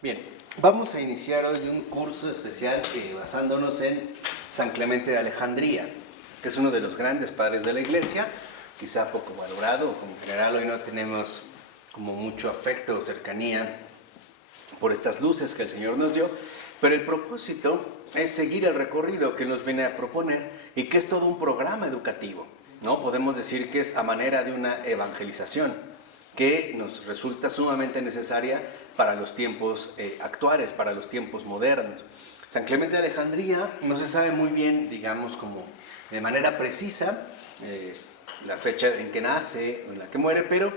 Bien, vamos a iniciar hoy un curso especial basándonos en San Clemente de Alejandría, que es uno de los grandes padres de la Iglesia, quizá poco valorado, como en general hoy no tenemos como mucho afecto o cercanía por estas luces que el Señor nos dio, pero el propósito es seguir el recorrido que nos viene a proponer y que es todo un programa educativo, ¿no? Podemos decir que es a manera de una evangelización que nos resulta sumamente necesaria para los tiempos actuales, para los tiempos modernos. San Clemente de Alejandría no se sabe muy bien, digamos, como de manera precisa la fecha en que nace o en la que muere, pero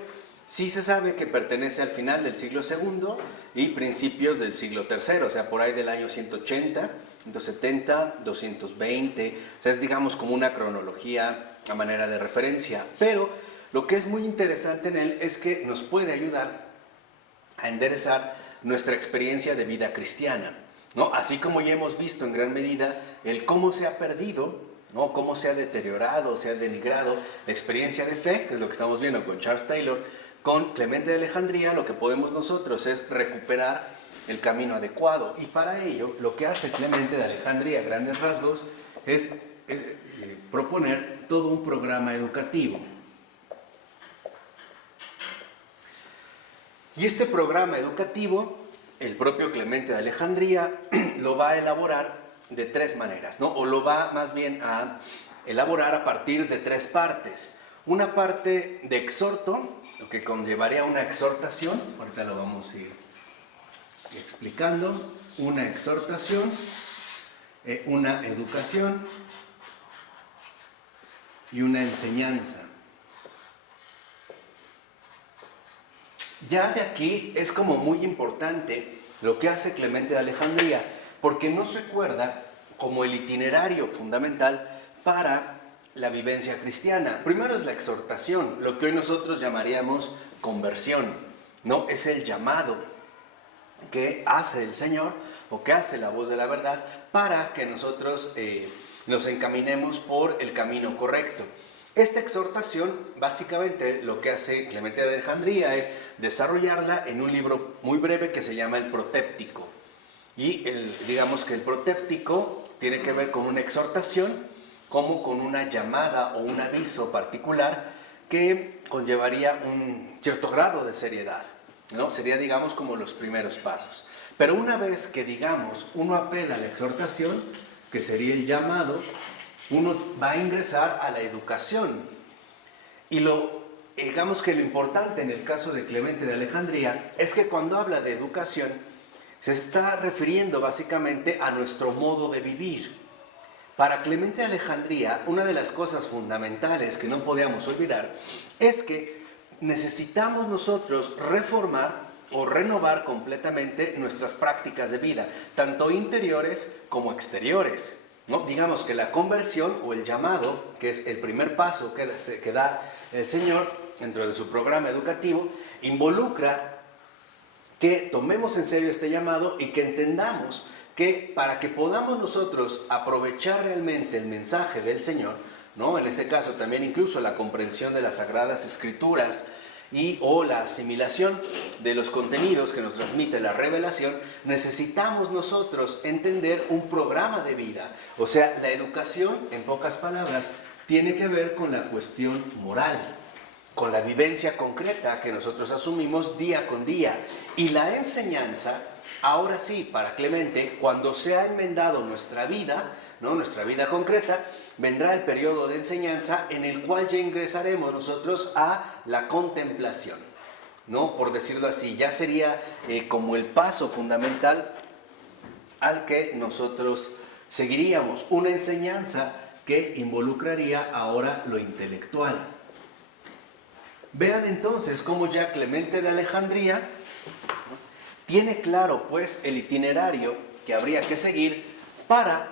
sí se sabe que pertenece al final del siglo II y principios del siglo III, o sea, por ahí del año 180, 170, 220, o sea, es digamos como una cronología a manera de referencia, pero lo que es muy interesante en él es que nos puede ayudar a enderezar nuestra experiencia de vida cristiana, ¿no? Así como ya hemos visto en gran medida el cómo se ha perdido, ¿no? Cómo se ha deteriorado, se ha denigrado la experiencia de fe, que es lo que estamos viendo con Charles Taylor, con Clemente de Alejandría, lo que podemos nosotros es recuperar el camino adecuado. Y para ello, lo que hace Clemente de Alejandría, a grandes rasgos, es proponer todo un programa educativo. Y este programa educativo, el propio Clemente de Alejandría lo va a elaborar de tres maneras, ¿no? O lo va más bien a elaborar a partir de tres partes. Una parte de exhorto, lo que conllevaría una exhortación, ahorita lo vamos a ir explicando, una exhortación, una educación y una enseñanza. Ya de aquí es como muy importante lo que hace Clemente de Alejandría, porque nos recuerda como el itinerario fundamental para la vivencia cristiana. Primero es la exhortación, lo que hoy nosotros llamaríamos conversión, ¿no? Es el llamado que hace el Señor o que hace la voz de la verdad para que nosotros nos encaminemos por el camino correcto. Esta exhortación, básicamente lo que hace Clemente de Alejandría es desarrollarla en un libro muy breve que se llama el Protéptico. Y digamos que el Protéptico tiene que ver con una exhortación como con una llamada o un aviso particular que conllevaría un cierto grado de seriedad, ¿no? Sería, digamos, como los primeros pasos. Pero una vez que, digamos, uno apela a la exhortación, que sería el llamado, uno va a ingresar a la educación. Y digamos que lo importante en el caso de Clemente de Alejandría es que cuando habla de educación se está refiriendo básicamente a nuestro modo de vivir. Para Clemente de Alejandría, una de las cosas fundamentales que no podíamos olvidar es que necesitamos nosotros reformar o renovar completamente nuestras prácticas de vida, tanto interiores como exteriores, ¿no? Digamos que la conversión o el llamado, que es el primer paso que da el Señor dentro de su programa educativo, involucra que tomemos en serio este llamado y que entendamos que para que podamos nosotros aprovechar realmente el mensaje del Señor, ¿no? En este caso también incluso la comprensión de las Sagradas Escrituras o la asimilación de los contenidos que nos transmite la revelación, necesitamos nosotros entender un programa de vida. O sea, la educación, en pocas palabras, tiene que ver con la cuestión moral, con la vivencia concreta que nosotros asumimos día con día. Y la enseñanza, ahora sí, para Clemente, cuando se ha enmendado nuestra vida, ¿no? Nuestra vida concreta, vendrá el periodo de enseñanza en el cual ya ingresaremos nosotros a la contemplación, ¿no? Por decirlo así, ya sería como el paso fundamental al que nosotros seguiríamos, una enseñanza que involucraría ahora lo intelectual. Vean entonces cómo ya Clemente de Alejandría tiene claro pues el itinerario que habría que seguir para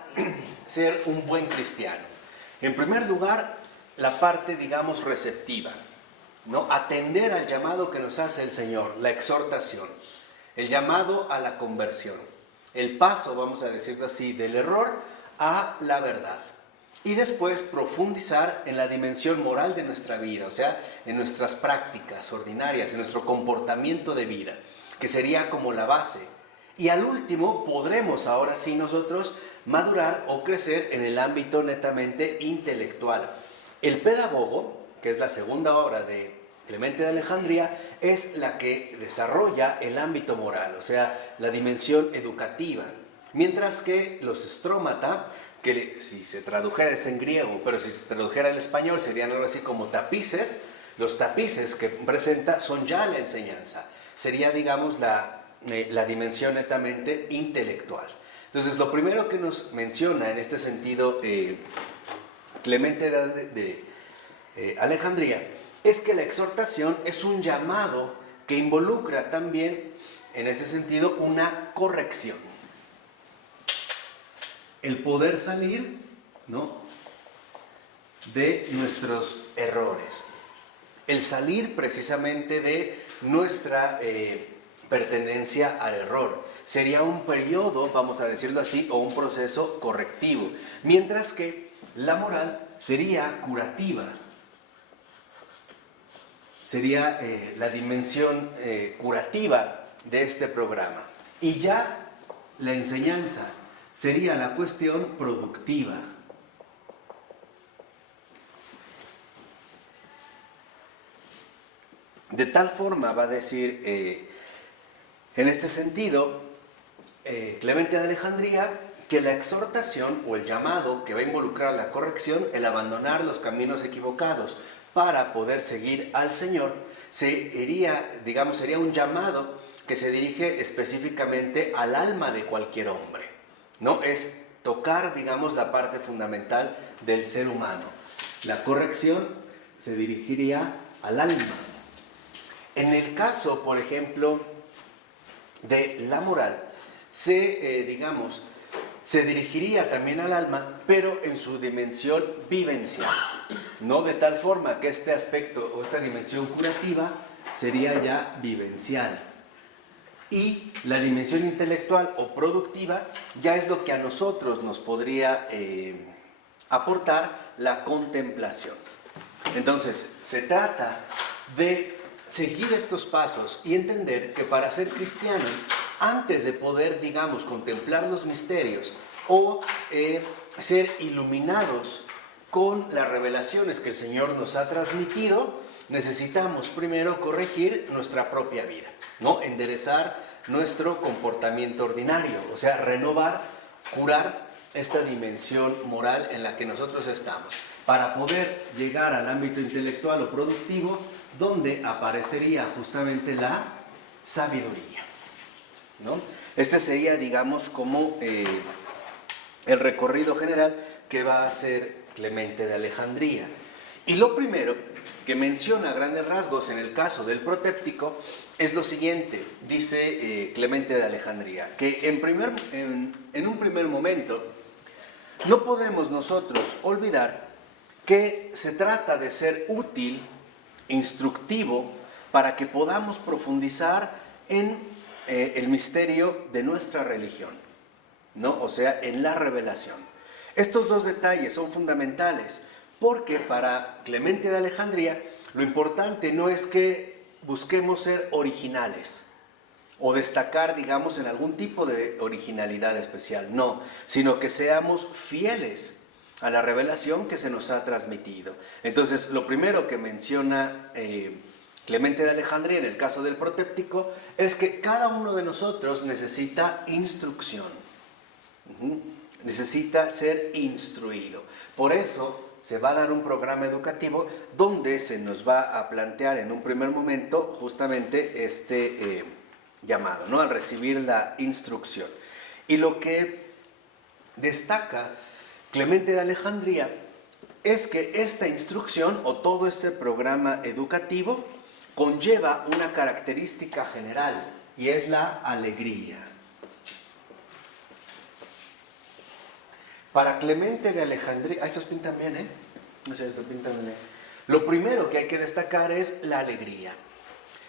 ser un buen cristiano. En primer lugar, la parte, digamos, receptiva, ¿no? Atender al llamado que nos hace el Señor, la exhortación, el llamado a la conversión, el paso, vamos a decirlo así, del error a la verdad. Y después profundizar en la dimensión moral de nuestra vida, o sea, en nuestras prácticas ordinarias, en nuestro comportamiento de vida, que sería como la base Y al último podremos ahora sí nosotros madurar o crecer en el ámbito netamente intelectual. El pedagogo, que es la segunda obra de Clemente de Alejandría, es la que desarrolla el ámbito moral, o sea, la dimensión educativa. Mientras que los strómata, que si se tradujera es en griego, pero si se tradujera al español serían algo así como tapices, los tapices que presenta son ya la enseñanza. Sería, digamos, la dimensión netamente intelectual. Entonces, lo primero que nos menciona en este sentido Clemente de Alejandría es que la exhortación es un llamado que involucra también, en este sentido, una corrección. El poder salir, ¿no?, de nuestros errores. El salir precisamente de nuestra pertenencia al error. Sería un periodo, vamos a decirlo así, o un proceso correctivo. Mientras que la moral sería curativa. Sería la dimensión curativa de este programa. Y ya la enseñanza sería la cuestión productiva. De tal forma, va a decir, en este sentido, Clemente de Alejandría, que la exhortación o el llamado que va a involucrar la corrección, el abandonar los caminos equivocados para poder seguir al Señor, sería un llamado que se dirige específicamente al alma de cualquier hombre, ¿no? Es tocar, digamos, la parte fundamental del ser humano. La corrección se dirigiría al alma. En el caso, por ejemplo, de la moral, se dirigiría también al alma, pero en su dimensión vivencial, no de tal forma que este aspecto o esta dimensión curativa sería ya vivencial. Y la dimensión intelectual o productiva ya es lo que a nosotros nos podría aportar la contemplación. Entonces, se trata de seguir estos pasos y entender que para ser cristiano, antes de poder, digamos, contemplar los misterios o ser iluminados con las revelaciones que el Señor nos ha transmitido, necesitamos primero corregir nuestra propia vida, ¿no? Enderezar nuestro comportamiento ordinario, o sea, renovar, curar esta dimensión moral en la que nosotros estamos, para poder llegar al ámbito intelectual o productivo, donde aparecería justamente la sabiduría, ¿no? Este sería, digamos, como el recorrido general que va a hacer Clemente de Alejandría. Y lo primero que menciona a grandes rasgos en el caso del protéptico es lo siguiente, dice Clemente de Alejandría, que en un primer momento no podemos nosotros olvidar que se trata de ser útil, instructivo, para que podamos profundizar en el misterio de nuestra religión, ¿no? O sea, en la revelación. Estos dos detalles son fundamentales, porque para Clemente de Alejandría lo importante no es que busquemos ser originales o destacar, digamos, en algún tipo de originalidad especial, no, sino que seamos fieles a la revelación que se nos ha transmitido. Entonces, lo primero que menciona Clemente de Alejandría en el caso del protéptico es que cada uno de nosotros necesita instrucción, necesita ser instruido. Por eso se va a dar un programa educativo donde se nos va a plantear en un primer momento justamente este llamado, ¿no?, al recibir la instrucción. Y lo que destaca Clemente de Alejandría es que esta instrucción o todo este programa educativo conlleva una característica general y es la alegría. Para Clemente de Alejandría, estos pintan bien, ¿eh? No sé, estos pintan bien. Lo primero que hay que destacar es la alegría.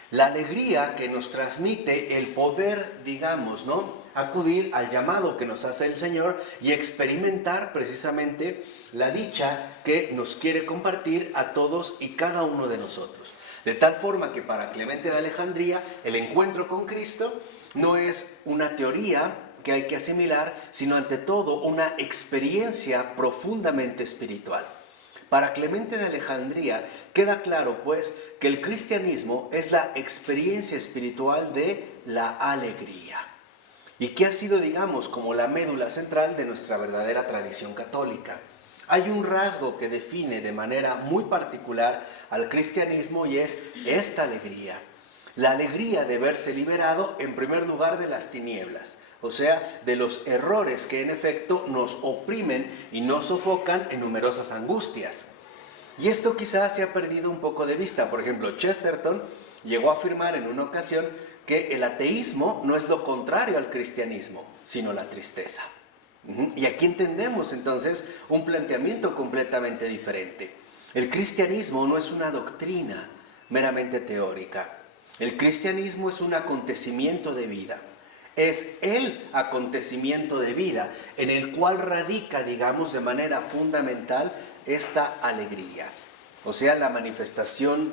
La alegría que nos transmite el poder, digamos, ¿no?, acudir al llamado que nos hace el Señor y experimentar precisamente la dicha que nos quiere compartir a todos y cada uno de nosotros. De tal forma que para Clemente de Alejandría el encuentro con Cristo no es una teoría que hay que asimilar, sino ante todo una experiencia profundamente espiritual. Para Clemente de Alejandría queda claro, pues, que el cristianismo es la experiencia espiritual de la alegría y que ha sido, digamos, como la médula central de nuestra verdadera tradición católica. Hay un rasgo que define de manera muy particular al cristianismo y es esta alegría. La alegría de verse liberado, en primer lugar, de las tinieblas, o sea, de los errores que en efecto nos oprimen y nos sofocan en numerosas angustias. Y esto quizás se ha perdido un poco de vista. Por ejemplo, Chesterton llegó a afirmar en una ocasión que el ateísmo no es lo contrario al cristianismo, sino la tristeza. Y aquí entendemos entonces un planteamiento completamente diferente. El cristianismo no es una doctrina meramente teórica. El cristianismo es un acontecimiento de vida. Es el acontecimiento de vida en el cual radica, digamos, de manera fundamental esta alegría. O sea, la manifestación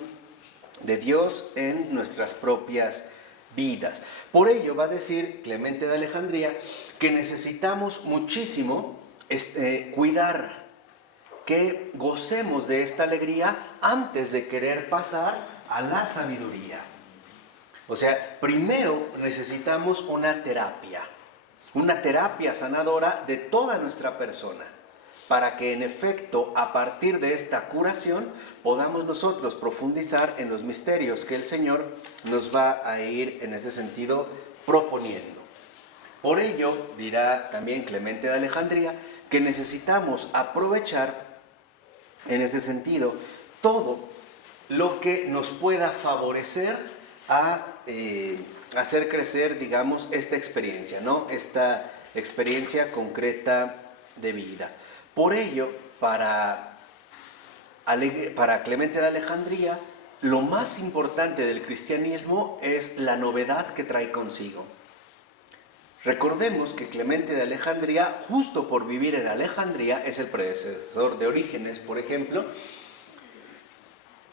de Dios en nuestras propias vidas. Por ello va a decir Clemente de Alejandría que necesitamos muchísimo cuidar, que gocemos de esta alegría antes de querer pasar a la sabiduría. O sea, primero necesitamos una terapia sanadora de toda nuestra persona, para que en efecto, a partir de esta curación, podamos nosotros profundizar en los misterios que el Señor nos va a ir en este sentido proponiendo. Por ello, dirá también Clemente de Alejandría, que necesitamos aprovechar en este sentido todo lo que nos pueda favorecer a hacer crecer, digamos, esta experiencia, ¿no? Esta experiencia concreta de vida. Por ello, para Clemente de Alejandría, lo más importante del cristianismo es la novedad que trae consigo. Recordemos que Clemente de Alejandría, justo por vivir en Alejandría, es el predecesor de Orígenes, por ejemplo,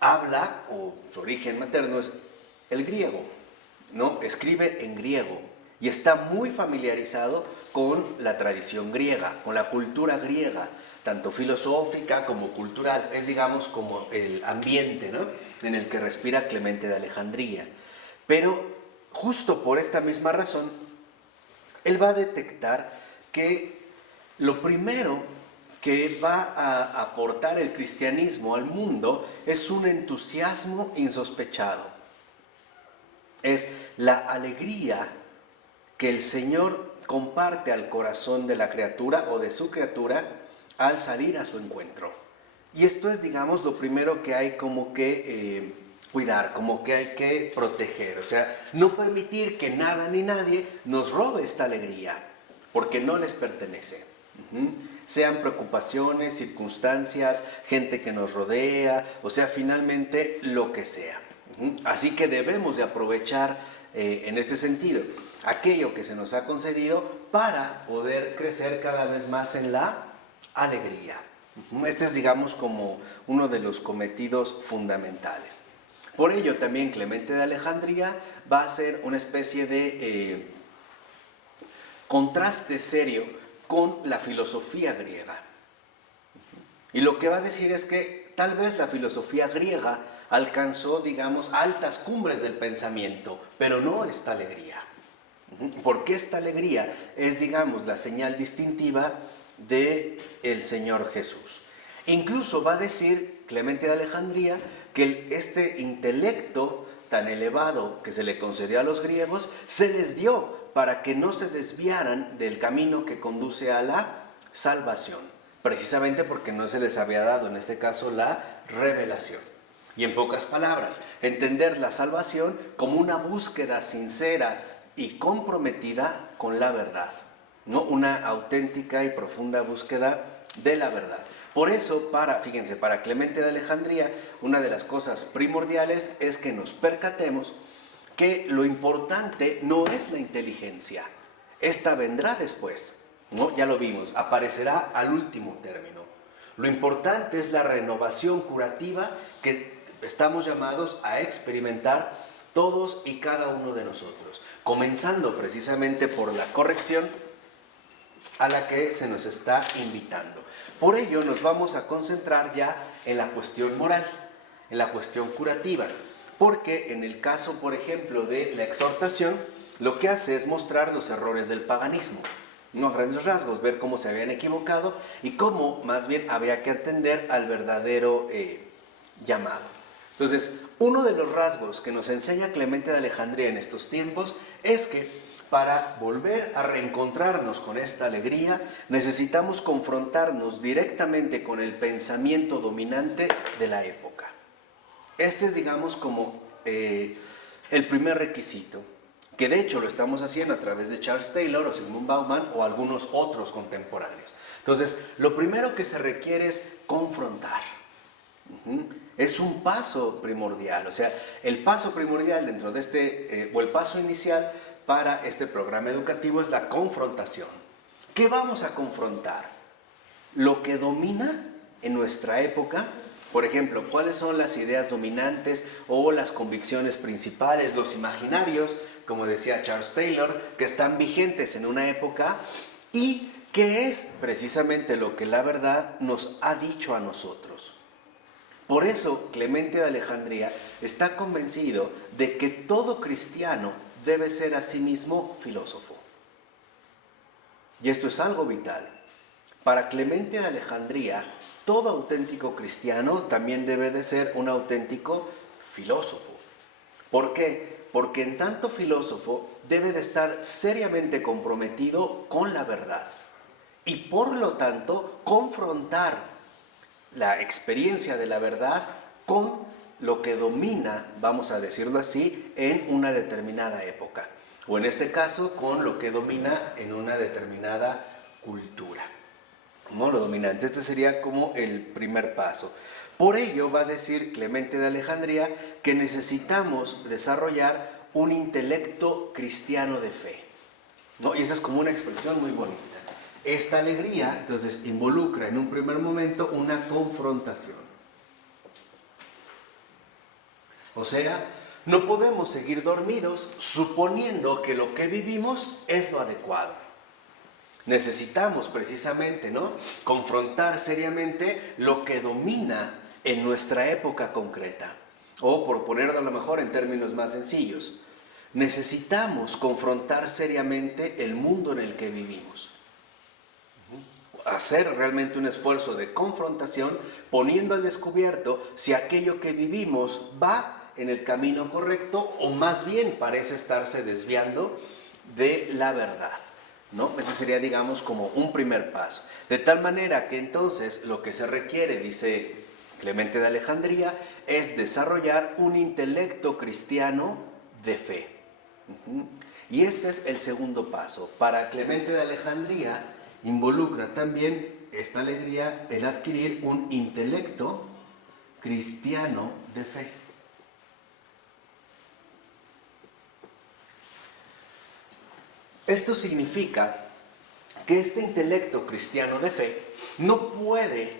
habla, o su origen materno es el griego, ¿no? Escribe en griego y está muy familiarizado con la tradición griega, con la cultura griega, tanto filosófica como cultural. Es, digamos, como el ambiente, ¿no?, en el que respira Clemente de Alejandría. Pero justo por esta misma razón, él va a detectar que lo primero que va a aportar el cristianismo al mundo es un entusiasmo insospechado. Es la alegría que el Señor comparte al corazón de la criatura o de su criatura al salir a su encuentro. Y esto es, digamos, lo primero que hay como que cuidar, como que hay que proteger. O sea, no permitir que nada ni nadie nos robe esta alegría, porque no les pertenece. Sean preocupaciones, circunstancias, gente que nos rodea, o sea, finalmente lo que sea. Así que debemos de aprovechar en este sentido aquello que se nos ha concedido para poder crecer cada vez más en la alegría. Este es, digamos, como uno de los cometidos fundamentales. Por ello también Clemente de Alejandría va a ser una especie de contraste serio con la filosofía griega. Y lo que va a decir es que tal vez la filosofía griega alcanzó, digamos, altas cumbres del pensamiento, pero no esta alegría. Porque esta alegría es, digamos, la señal distintiva del Señor Jesús. Incluso va a decir Clemente de Alejandría que este intelecto tan elevado que se le concedió a los griegos se les dio para que no se desviaran del camino que conduce a la salvación, precisamente porque no se les había dado, en este caso, la revelación. Y en pocas palabras, entender la salvación como una búsqueda sincera y comprometida con la verdad, ¿no? Una auténtica y profunda búsqueda de la verdad. Por eso, fíjense, para Clemente de Alejandría, una de las cosas primordiales es que nos percatemos que lo importante no es la inteligencia. Esta vendrá después, ¿no? Ya lo vimos, aparecerá al último término. Lo importante es la renovación curativa que estamos llamados a experimentar todos y cada uno de nosotros. comenzando precisamente por la corrección a la que se nos está invitando. Por ello nos vamos a concentrar ya en la cuestión moral, en la cuestión curativa, porque en el caso, por ejemplo, de la exhortación, lo que hace es mostrar los errores del paganismo, no a grandes rasgos, ver cómo se habían equivocado y cómo más bien había que atender al verdadero llamado. Entonces, uno de los rasgos que nos enseña Clemente de Alejandría en estos tiempos es que para volver a reencontrarnos con esta alegría, necesitamos confrontarnos directamente con el pensamiento dominante de la época. Este es, digamos, como el primer requisito, que de hecho lo estamos haciendo a través de Charles Taylor o Zygmunt Bauman o algunos otros contemporáneos. Entonces, lo primero que se requiere es confrontar. Es un paso primordial, o sea, el paso primordial dentro de este, o el paso inicial para este programa educativo es la confrontación. ¿Qué vamos a confrontar? Lo que domina en nuestra época, por ejemplo, cuáles son las ideas dominantes o las convicciones principales, los imaginarios, como decía Charles Taylor, que están vigentes en una época y qué es precisamente lo que la verdad nos ha dicho a nosotros. Por eso Clemente de Alejandría está convencido de que todo cristiano debe ser a sí mismo filósofo. Y esto es algo vital. Para Clemente de Alejandría, todo auténtico cristiano también debe de ser un auténtico filósofo. ¿Por qué? Porque en tanto filósofo debe de estar seriamente comprometido con la verdad y por lo tanto confrontar la experiencia de la verdad con lo que domina, vamos a decirlo así, en una determinada época. O en este caso, con lo que domina en una determinada cultura. ¿No? Lo dominante. Este sería como el primer paso. Por ello va a decir Clemente de Alejandría que necesitamos desarrollar un intelecto cristiano de fe. ¿No? Y esa es como una expresión muy bonita. Esta alegría, entonces, involucra en un primer momento una confrontación. O sea, no podemos seguir dormidos suponiendo que lo que vivimos es lo adecuado. Necesitamos precisamente, ¿no?, confrontar seriamente lo que domina en nuestra época concreta. O, por ponerlo a lo mejor en términos más sencillos, necesitamos confrontar seriamente el mundo en el que vivimos. Hacer realmente un esfuerzo de confrontación, poniendo al descubierto si aquello que vivimos va en el camino correcto o más bien parece estarse desviando de la verdad, ¿no? Ese sería, digamos, como un primer paso. De tal manera que entonces lo que se requiere, dice Clemente de Alejandría, es desarrollar un intelecto cristiano de fe. Y este es el segundo paso. Para Clemente de Alejandría involucra también esta alegría el adquirir un intelecto cristiano de fe. Esto significa que este intelecto cristiano de fe no puede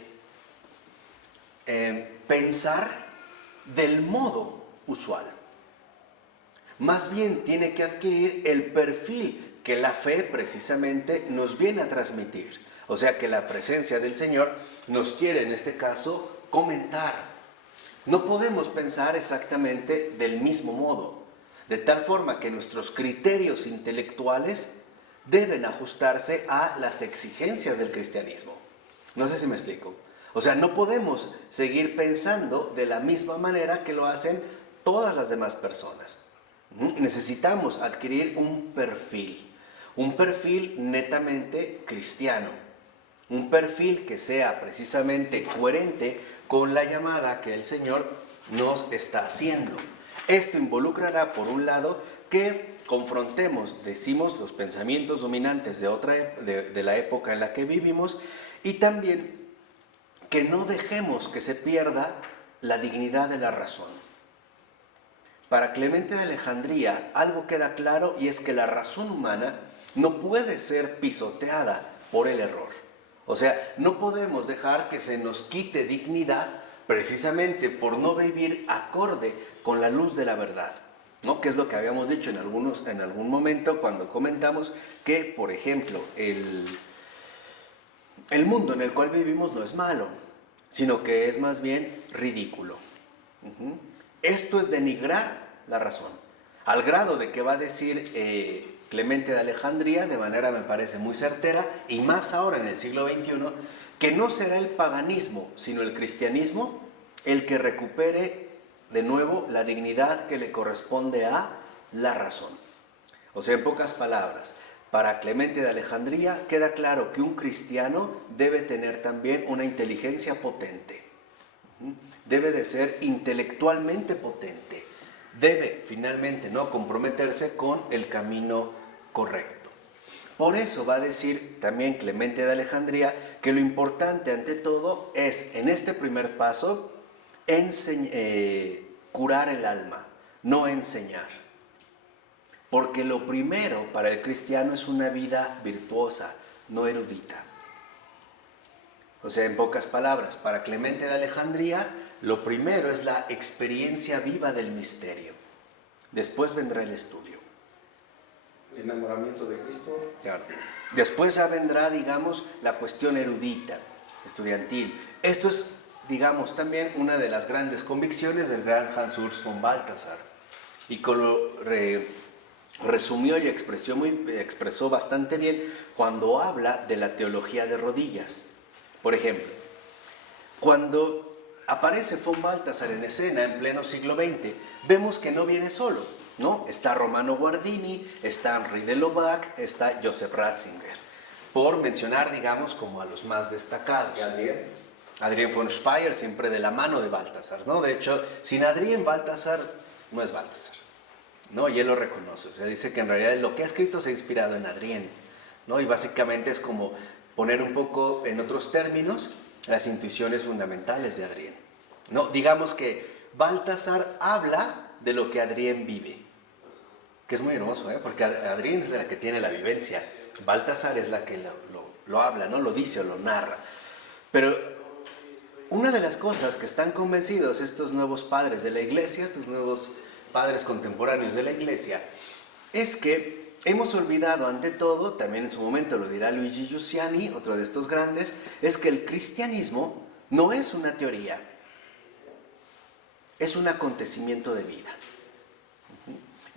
pensar del modo usual. Más bien tiene que adquirir el perfil que la fe precisamente nos viene a transmitir. O sea que la presencia del Señor nos quiere en este caso comentar. No podemos pensar exactamente del mismo modo, de tal forma que nuestros criterios intelectuales deben ajustarse a las exigencias del cristianismo. No sé si me explico. O sea, no podemos seguir pensando de la misma manera que lo hacen todas las demás personas. Necesitamos adquirir un perfil netamente cristiano, un perfil que sea precisamente coherente con la llamada que el Señor nos está haciendo. Esto involucrará, por un lado, que confrontemos, decimos, los pensamientos dominantes de la época en la que vivimos y también que no dejemos que se pierda la dignidad de la razón. Para Clemente de Alejandría algo queda claro y es que la razón humana no puede ser pisoteada por el error. O sea, no podemos dejar que se nos quite dignidad precisamente por no vivir acorde con la luz de la verdad. ¿no? Que es lo que habíamos dicho en algún momento cuando comentamos que, por ejemplo, el mundo en el cual vivimos no es malo, sino que es más bien ridículo. Esto es denigrar la razón, al grado de que va a decir Clemente de Alejandría, de manera me parece muy certera, y más ahora en el siglo XXI, que no será el paganismo, sino el cristianismo, el que recupere de nuevo la dignidad que le corresponde a la razón. O sea, en pocas palabras, para Clemente de Alejandría queda claro que un cristiano debe tener también una inteligencia potente. Debe de ser intelectualmente potente. Debe finalmente no comprometerse con el camino correcto. Por eso va a decir también Clemente de Alejandría que lo importante ante todo es, en este primer paso, curar el alma, no enseñar. Porque lo primero para el cristiano es una vida virtuosa, no erudita. O sea, en pocas palabras, para Clemente de Alejandría, lo primero es la experiencia viva del misterio. Después vendrá el estudio. El enamoramiento de Cristo. Claro. Después ya vendrá, digamos, la cuestión erudita, estudiantil. Esto es, digamos, también una de las grandes convicciones del gran Hans Urs von Balthasar. Y resumió y expresó bastante bien cuando habla de la teología de rodillas. Por ejemplo, cuando aparece von Balthasar en escena en pleno siglo XX, vemos que no viene solo, ¿no? Está Romano Guardini, está Henri de Lubac, está Joseph Ratzinger, por mencionar, digamos, como a los más destacados. Adrien von Speyer, siempre de la mano de Balthasar, ¿no? De hecho, sin Adrien, Balthasar no es Balthasar, ¿no? Y él lo reconoce, o sea, dice que en realidad lo que ha escrito se ha inspirado en Adrien, ¿no? Y básicamente es como poner un poco en otros términos las intuiciones fundamentales de Adrien, ¿no? Digamos que Balthasar habla de lo que Adrien vive, que es muy hermoso, porque Adrien es la que tiene la vivencia, Balthasar es la que lo habla, ¿no? Lo dice o lo narra. Pero una de las cosas que están convencidos estos nuevos padres de la Iglesia, estos nuevos padres contemporáneos de la Iglesia, es que hemos olvidado ante todo, también en su momento lo dirá Luigi Giussiani, otro de estos grandes, es que el cristianismo no es una teoría, es un acontecimiento de vida.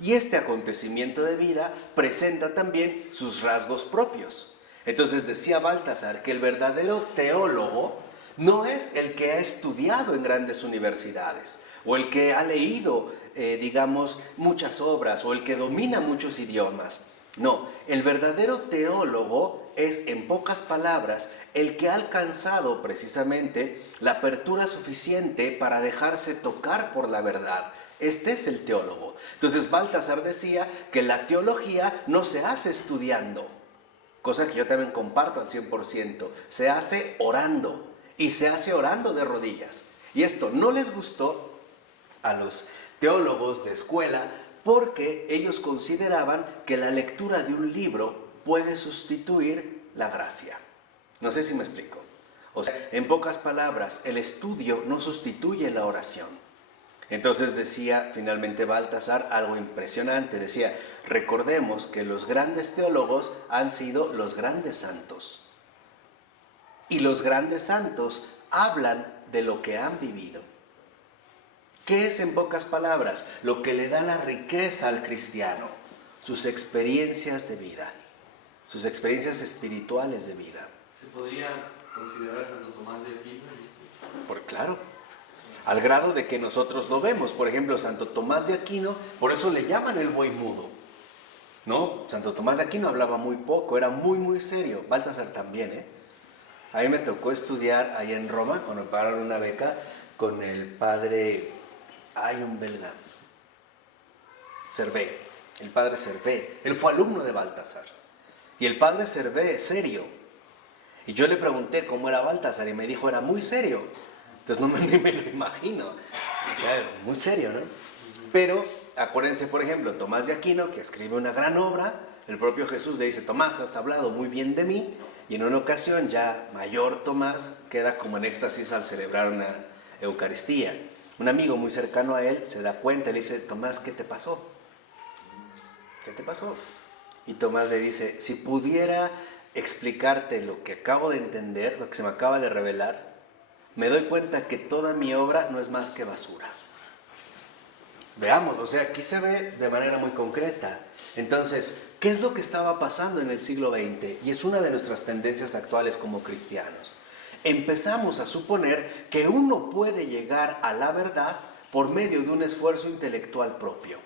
Y este acontecimiento de vida presenta también sus rasgos propios. Entonces decía Balthasar que el verdadero teólogo no es el que ha estudiado en grandes universidades o el que ha leído, digamos, muchas obras o el que domina muchos idiomas. No, el verdadero teólogo es, en pocas palabras, el que ha alcanzado precisamente la apertura suficiente para dejarse tocar por la verdad. Este es el teólogo. Entonces Balthasar decía que la teología no se hace estudiando, cosa que yo también comparto al 100%, se hace orando, y se hace orando de rodillas. Y esto no les gustó a los teólogos de escuela porque ellos consideraban que la lectura de un libro puede sustituir la gracia. No sé si me explico. O sea, en pocas palabras, el estudio no sustituye la oración. Entonces decía finalmente Balthasar algo impresionante, decía, recordemos que los grandes teólogos han sido los grandes santos. Y los grandes santos hablan de lo que han vivido. ¿Qué es, en pocas palabras, lo que le da la riqueza al cristiano? Sus experiencias de vida, sus experiencias espirituales de vida. ¿Se podría considerar a Santo Tomás de Aquino? Claro, al grado de que nosotros lo vemos. Por ejemplo, Santo Tomás de Aquino, por eso le llaman el buey mudo, ¿no? Santo Tomás de Aquino hablaba muy poco, era muy serio. Balthasar también, A mí me tocó estudiar ahí en Roma, cuando me pagaron una beca, con el padre, un belga, Servet, el padre Servet. Él fue alumno de Balthasar. Y el padre Servet es serio. Y yo le pregunté cómo era Balthasar y me dijo, era muy serio. Entonces ni me lo imagino. O sea, muy serio, ¿no? Pero acuérdense, por ejemplo, Tomás de Aquino, que escribe una gran obra, el propio Jesús le dice, Tomás, has hablado muy bien de mí. Y en una ocasión ya mayor Tomás queda como en éxtasis al celebrar una Eucaristía. Un amigo muy cercano a él se da cuenta y le dice, Tomás, ¿qué te pasó? te pasó? Y Tomás le dice, si pudiera explicarte lo que acabo de entender, lo que se me acaba de revelar, me doy cuenta que toda mi obra no es más que basura. Veamos, o sea, aquí se ve de manera muy concreta. Entonces, ¿qué es lo que estaba pasando en el siglo XX? Y es una de nuestras tendencias actuales como cristianos. Empezamos a suponer que uno puede llegar a la verdad por medio de un esfuerzo intelectual propio.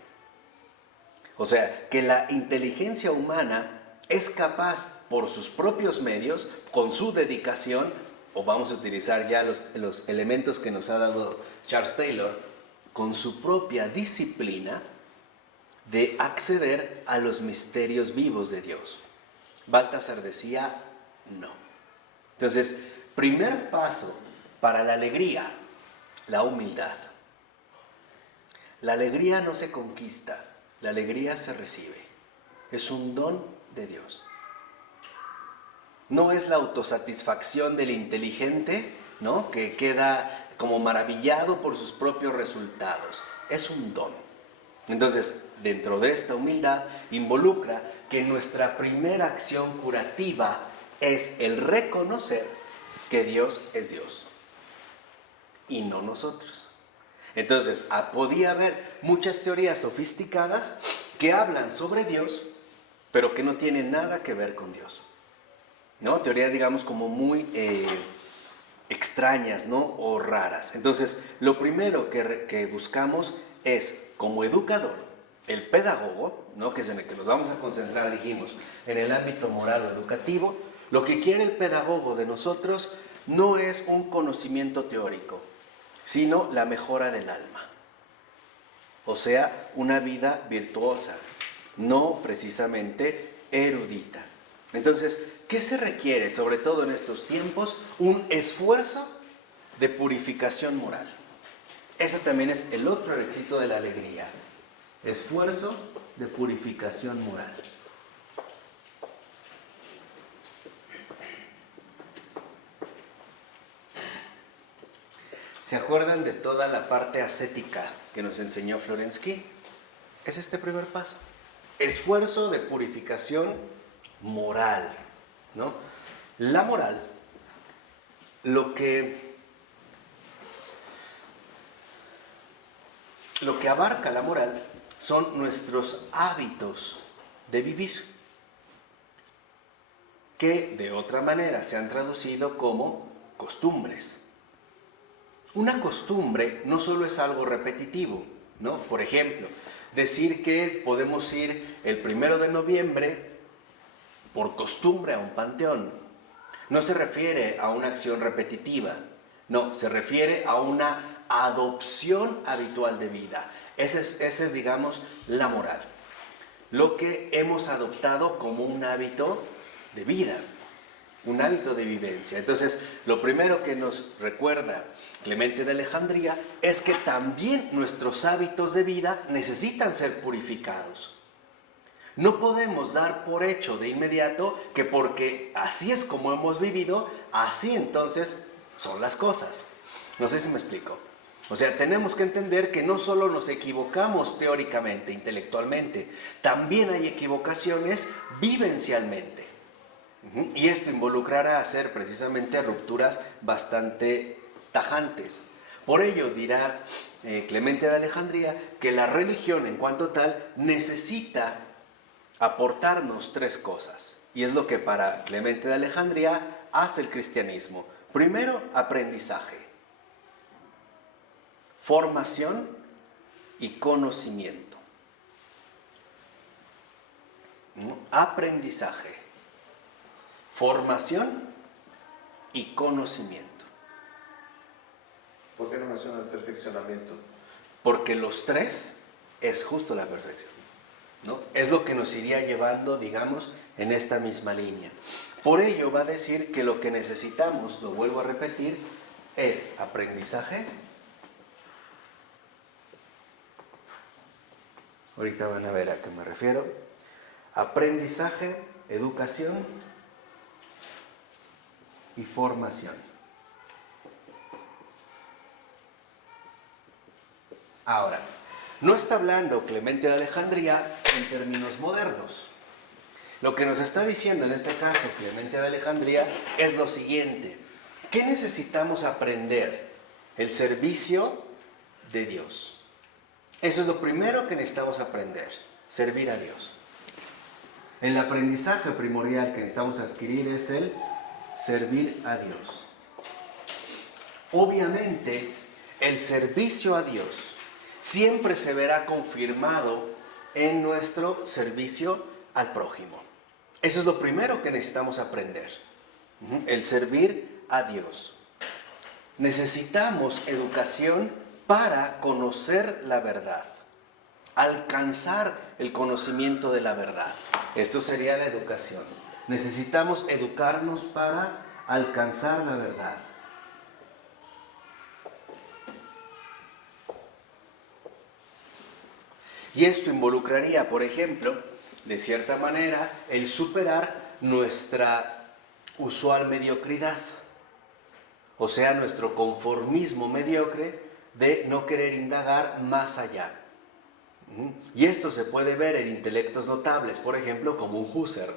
O sea, que la inteligencia humana es capaz, por sus propios medios, con su dedicación, o vamos a utilizar ya los elementos que nos ha dado Charles Taylor, con su propia disciplina, de acceder a los misterios vivos de Dios. Baltasar decía, no. Entonces, primer paso para la alegría, la humildad. La alegría no se conquista, la alegría se recibe. Es un don de Dios. No es la autosatisfacción del inteligente, ¿no?, que queda como maravillado por sus propios resultados. Es un don. Entonces, dentro de esta humildad involucra que nuestra primera acción curativa es el reconocer que Dios es Dios y no nosotros. Entonces, podía haber muchas teorías sofisticadas que hablan sobre Dios, pero que no tienen nada que ver con Dios, ¿no? Teorías, digamos, como muy extrañas, ¿no?, o raras. Entonces, lo primero que buscamos es, como educador, el pedagogo, ¿no?, que es en el que nos vamos a concentrar, dijimos, en el ámbito moral o educativo. Lo que quiere el pedagogo de nosotros no es un conocimiento teórico, sino la mejora del alma. O sea, una vida virtuosa, no precisamente erudita. Entonces, ¿qué se requiere, sobre todo en estos tiempos? Un esfuerzo de purificación moral. Ese también es el otro requisito de la alegría. Esfuerzo de purificación moral. ¿Se acuerdan de toda la parte ascética que nos enseñó Florensky? Es este primer paso. Esfuerzo de purificación moral, ¿no? La moral, lo que abarca la moral son nuestros hábitos de vivir, que de otra manera se han traducido como costumbres. Una costumbre no solo es algo repetitivo, ¿no? Por ejemplo, decir que podemos ir el 1 de noviembre por costumbre a un panteón no se refiere a una acción repetitiva, no, se refiere a una adopción habitual de vida. Esa es, digamos, la moral. Lo que hemos adoptado como un hábito de vida, un hábito de vivencia. Entonces, lo primero que nos recuerda Clemente de Alejandría es que también nuestros hábitos de vida necesitan ser purificados. No podemos dar por hecho de inmediato que porque así es como hemos vivido, así entonces son las cosas. No sé si me explico. O sea, tenemos que entender que no solo nos equivocamos teóricamente, intelectualmente, también hay equivocaciones vivencialmente. Y esto involucrará hacer precisamente rupturas bastante tajantes. Por ello dirá Clemente de Alejandría que la religión en cuanto tal necesita aportarnos tres cosas. Y es lo que para Clemente de Alejandría hace el cristianismo. Primero, aprendizaje, formación y conocimiento. Aprendizaje, formación y conocimiento. ¿Por qué no menciona el perfeccionamiento? Porque los tres es justo la perfección, ¿no? Es lo que nos iría llevando, digamos, en esta misma línea. Por ello va a decir que lo que necesitamos, lo vuelvo a repetir, es aprendizaje. Ahorita van a ver a qué me refiero. Aprendizaje, educación y formación. Ahora, No está hablando Clemente de Alejandría en términos modernos. Lo que nos está diciendo en este caso Clemente de Alejandría es lo siguiente. ¿Qué necesitamos aprender? El servicio de Dios. Eso es lo primero que necesitamos aprender, servir a Dios. El aprendizaje primordial que necesitamos adquirir es el servir a Dios. Obviamente, el servicio a Dios siempre se verá confirmado en nuestro servicio al prójimo. Eso es lo primero que necesitamos aprender, el servir a Dios. Necesitamos educación para conocer la verdad, alcanzar el conocimiento de la verdad. Esto sería la educación. Necesitamos educarnos para alcanzar la verdad. Y esto involucraría, por ejemplo, de cierta manera, el superar nuestra usual mediocridad. O sea, nuestro conformismo mediocre de no querer indagar más allá. Y esto se puede ver en intelectos notables, por ejemplo, como un Husserl.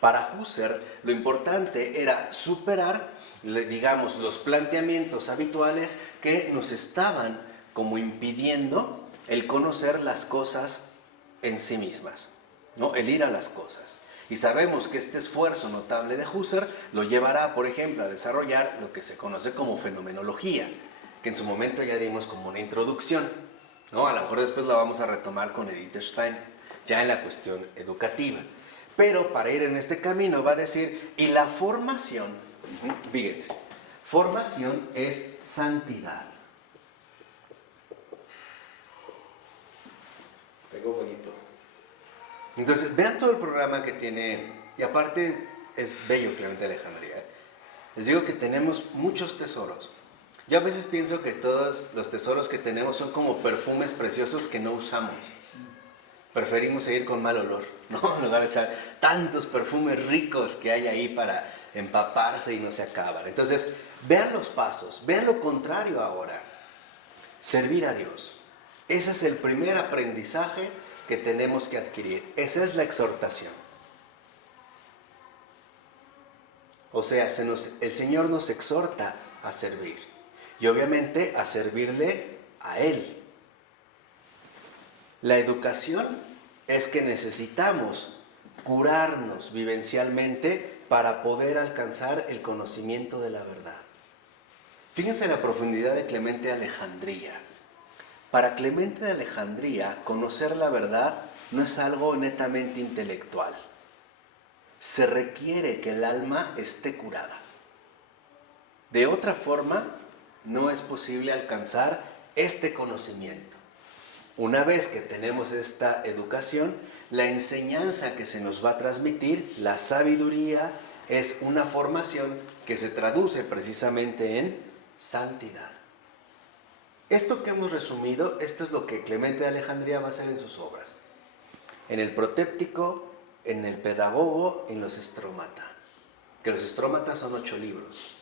Para Husserl, lo importante era superar, digamos, los planteamientos habituales que nos estaban como impidiendo el conocer las cosas en sí mismas, ¿no? El ir a las cosas. Y sabemos que este esfuerzo notable de Husserl lo llevará, por ejemplo, a desarrollar lo que se conoce como fenomenología, que en su momento ya dimos como una introducción, ¿no? A lo mejor después la vamos a retomar con Edith Stein, ya en la cuestión educativa. Pero para ir en este camino va a decir, y la formación, fíjense, formación es santidad. Pegó bonito. Entonces, vean todo el programa que tiene, y aparte es bello Clemente de Alejandría. Les digo que tenemos muchos tesoros. Yo a veces pienso que todos los tesoros que tenemos son como perfumes preciosos que no usamos. Preferimos seguir con mal olor, ¿no? En lugar de usar tantos perfumes ricos que hay ahí para empaparse y no se acaban. Entonces, vean los pasos, vean lo contrario ahora. Servir a Dios. Ese es el primer aprendizaje que tenemos que adquirir. Esa es la exhortación. O sea, el Señor nos exhorta a servir. Y obviamente a servirle a Él. La educación es que necesitamos curarnos vivencialmente para poder alcanzar el conocimiento de la verdad. Fíjense la profundidad de Clemente de Alejandría. Para Clemente de Alejandría, conocer la verdad no es algo netamente intelectual. Se requiere que el alma esté curada. De otra forma, no es posible alcanzar este conocimiento. Una vez que tenemos esta educación, la enseñanza que se nos va a transmitir, la sabiduría, es una formación que se traduce precisamente en santidad. Esto que hemos resumido, esto es lo que Clemente de Alejandría va a hacer en sus obras. En el protéptico, en el pedagogo, en los estrómata. Que los estrómatas son 8 libros.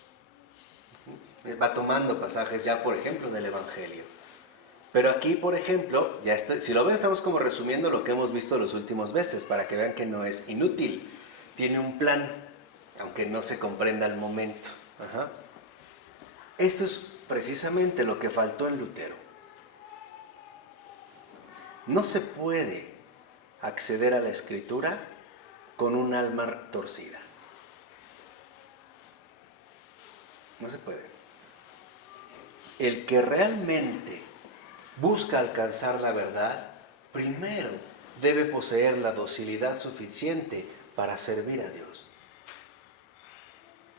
Va tomando pasajes ya, por ejemplo, del Evangelio. Pero aquí, por ejemplo, si lo ven, estamos como resumiendo lo que hemos visto las últimas veces, para que vean que no es inútil. Tiene un plan, aunque no se comprenda al momento. Esto es precisamente lo que faltó en Lutero. No se puede acceder a la Escritura con un alma torcida. No se puede. El que realmente busca alcanzar la verdad, primero debe poseer la docilidad suficiente para servir a Dios.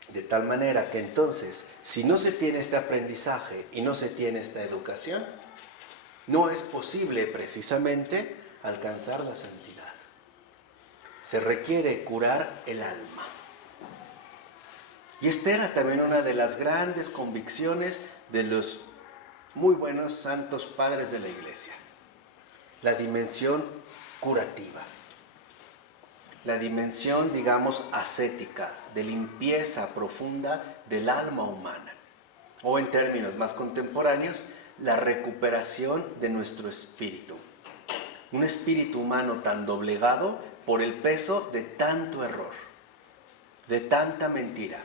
De tal manera que entonces, si no se tiene este aprendizaje y no se tiene esta educación, no es posible precisamente alcanzar la santidad. Se requiere curar el alma. Y esta era también una de las grandes convicciones de los muy buenos santos padres de la Iglesia. La dimensión curativa. La dimensión, digamos, ascética, de limpieza profunda del alma humana. O en términos más contemporáneos, la recuperación de nuestro espíritu. Un espíritu humano tan doblegado por el peso de tanto error, de tanta mentira,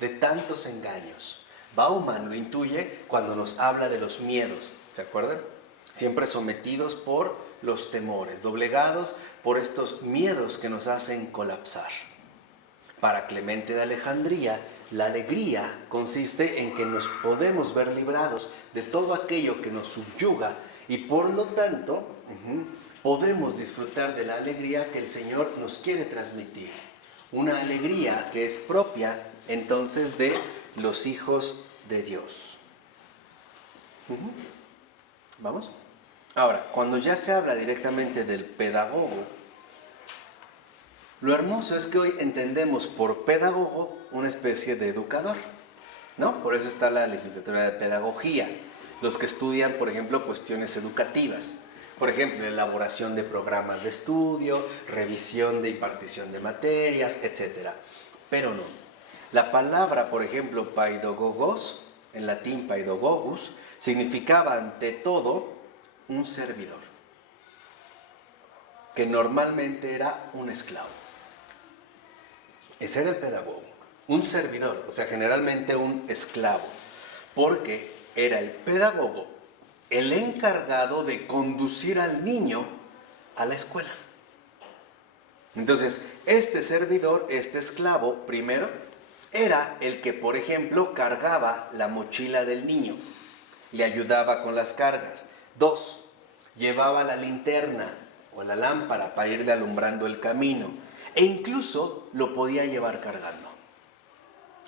de tantos engaños. Bauman lo intuye cuando nos habla de los miedos, ¿se acuerdan? Siempre sometidos por los temores, doblegados por estos miedos que nos hacen colapsar. Para Clemente de Alejandría, la alegría consiste en que nos podemos ver librados de todo aquello que nos subyuga y por lo tanto podemos disfrutar de la alegría que el Señor nos quiere transmitir. Una alegría que es propia entonces de los hijos de Dios. ¿Vamos? Ahora, cuando ya se habla directamente del pedagogo, lo hermoso es que hoy entendemos por pedagogo una especie de educador, ¿no? Por eso está la licenciatura de pedagogía. Los que estudian, por ejemplo, cuestiones educativas. Por ejemplo, elaboración de programas de estudio, revisión de impartición de materias, etc. Pero no. La palabra, por ejemplo, paidogogos, en latín paidogogus, significaba ante todo un servidor, que normalmente era un esclavo. Ese era el pedagogo, un servidor, o sea, generalmente un esclavo, porque era el pedagogo el encargado de conducir al niño a la escuela. Entonces, este servidor, este esclavo, primero, era el que, por ejemplo, cargaba la mochila del niño, le ayudaba con las cargas. 2, llevaba la linterna o la lámpara para irle alumbrando el camino, e incluso lo podía llevar cargando.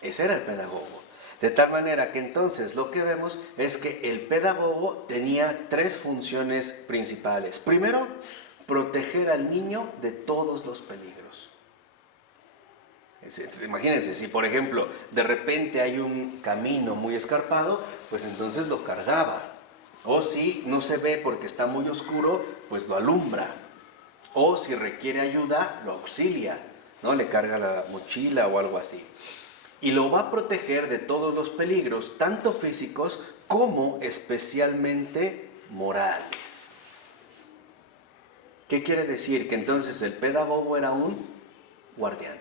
Ese era el pedagogo. De tal manera que entonces lo que vemos es que el pedagogo tenía 3 funciones principales. Primero, proteger al niño de todos los peligros. Imagínense, si por ejemplo de repente hay un camino muy escarpado, pues entonces lo cargaba. O si no se ve porque está muy oscuro, pues lo alumbra. O si requiere ayuda, lo auxilia, ¿no? Le carga la mochila o algo así. Y lo va a proteger de todos los peligros, tanto físicos como especialmente morales. ¿Qué quiere decir? Que entonces el pedagogo era un guardián.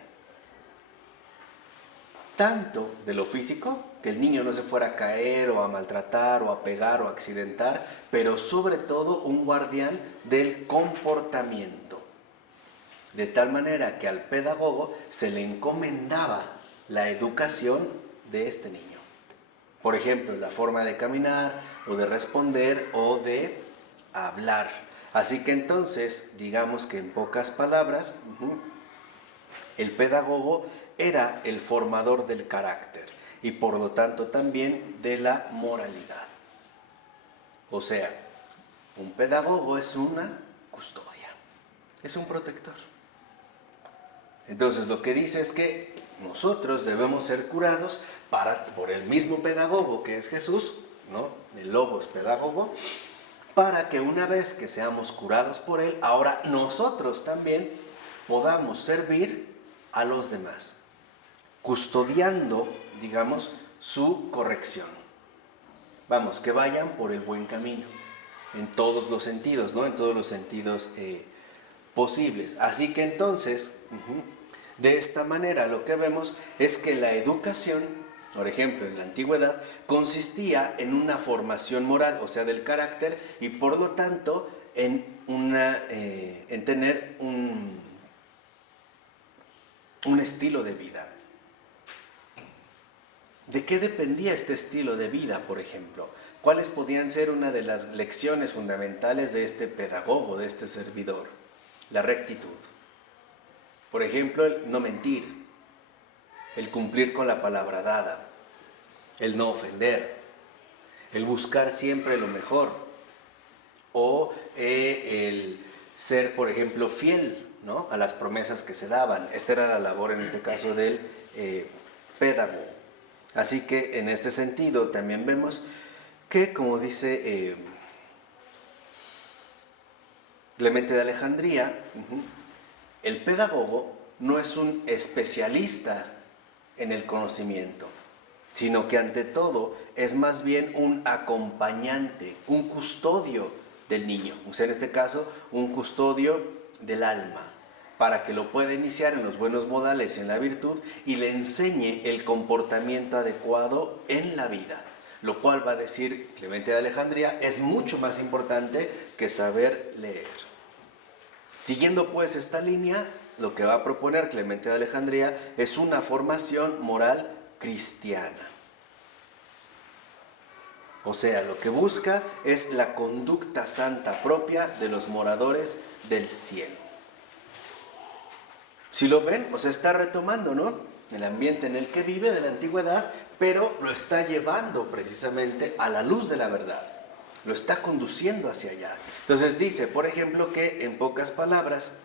Tanto de lo físico, que el niño no se fuera a caer o a maltratar o a pegar o a accidentar, pero sobre todo un guardián del comportamiento. De tal manera que al pedagogo se le encomendaba la educación de este niño. Por ejemplo, la forma de caminar o de responder o de hablar. Así que entonces, digamos que en pocas palabras, el pedagogo era el formador del carácter y por lo tanto también de la moralidad. O sea, un pedagogo es una custodia, es un protector. Entonces lo que dice es que nosotros debemos ser curados por el mismo pedagogo que es Jesús, ¿no? El logos pedagogo, para que una vez que seamos curados por él, ahora nosotros también podamos servir a los demás, custodiando, digamos, su corrección. Vamos, que vayan por el buen camino, en todos los sentidos, ¿no? En todos los sentidos posibles. Así que entonces, de esta manera lo que vemos es que la educación, por ejemplo, en la antigüedad, consistía en una formación moral, o sea, del carácter, y por lo tanto en tener un estilo de vida. ¿De qué dependía este estilo de vida, por ejemplo? ¿Cuáles podían ser una de las lecciones fundamentales de este pedagogo, de este servidor? La rectitud. Por ejemplo, el no mentir, el cumplir con la palabra dada, el no ofender, el buscar siempre lo mejor, o el ser, por ejemplo, fiel, ¿no? A las promesas que se daban. Esta era la labor, en este caso, del pedagogo. Así que, en este sentido, también vemos que, como dice Clemente de Alejandría, el pedagogo no es un especialista en el conocimiento, sino que ante todo es más bien un acompañante, un custodio del niño, o sea, en este caso, un custodio del alma, para que lo pueda iniciar en los buenos modales y en la virtud y le enseñe el comportamiento adecuado en la vida, lo cual va a decir Clemente de Alejandría, es mucho más importante que saber leer. Siguiendo pues esta línea, lo que va a proponer Clemente de Alejandría es una formación moral cristiana. O sea, lo que busca es la conducta santa propia de los moradores del cielo. Si lo ven, o sea, está retomando, ¿no?, el ambiente en el que vive de la antigüedad, pero lo está llevando precisamente a la luz de la verdad. Lo está conduciendo hacia allá. Entonces dice, por ejemplo, que en pocas palabras,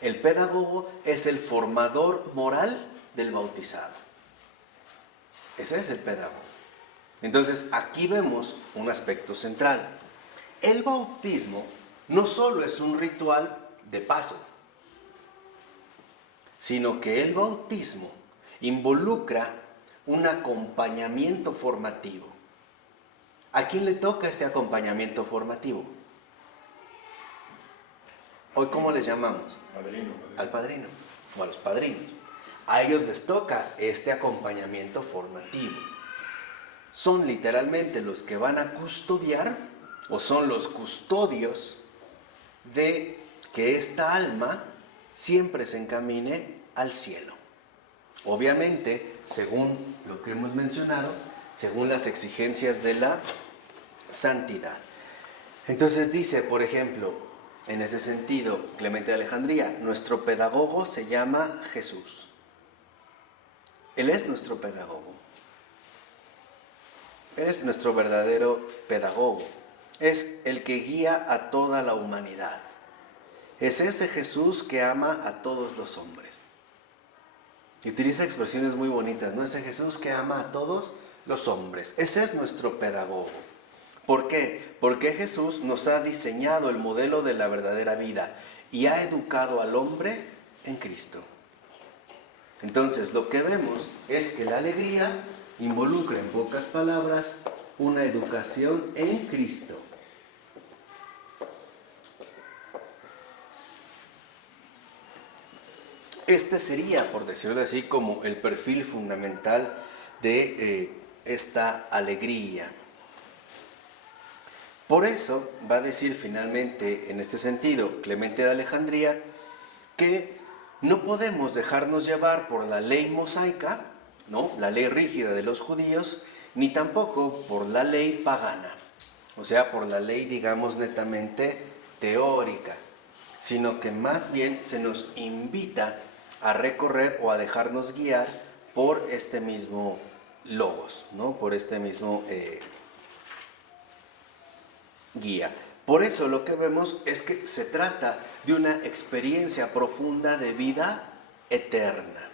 el pedagogo es el formador moral del bautizado. Ese es el pedagogo. Entonces, aquí vemos un aspecto central. El bautismo no solo es un ritual de paso, sino que el bautismo involucra un acompañamiento formativo. ¿A quién le toca este acompañamiento formativo? Hoy, ¿cómo les llamamos? Padrino. Al padrino o a los padrinos. A ellos les toca este acompañamiento formativo. Son literalmente los que van a custodiar, o son los custodios de que esta alma siempre se encamine al cielo. Obviamente, según lo que hemos mencionado, según las exigencias de la santidad. Entonces dice, por ejemplo, en ese sentido, Clemente de Alejandría, nuestro pedagogo se llama Jesús. Él es nuestro pedagogo. Él es nuestro verdadero pedagogo. Es el que guía a toda la humanidad. Es ese Jesús que ama a todos los hombres. Y utiliza expresiones muy bonitas, ¿no? Ese Jesús que ama a todos los hombres. Ese es nuestro pedagogo. ¿Por qué? Porque Jesús nos ha diseñado el modelo de la verdadera vida y ha educado al hombre en Cristo. Entonces, lo que vemos es que la alegría involucra, en pocas palabras, una educación en Cristo. Este sería, por decirlo así, como el perfil fundamental de esta alegría. Por eso va a decir finalmente, en este sentido, Clemente de Alejandría, que no podemos dejarnos llevar por la ley mosaica, ¿no?, la ley rígida de los judíos, ni tampoco por la ley pagana, o sea, por la ley, digamos, netamente teórica, sino que más bien se nos invita a recorrer o a dejarnos guiar por este mismo logos, ¿no?, por este mismo guía. Por eso lo que vemos es que se trata de una experiencia profunda de vida eterna,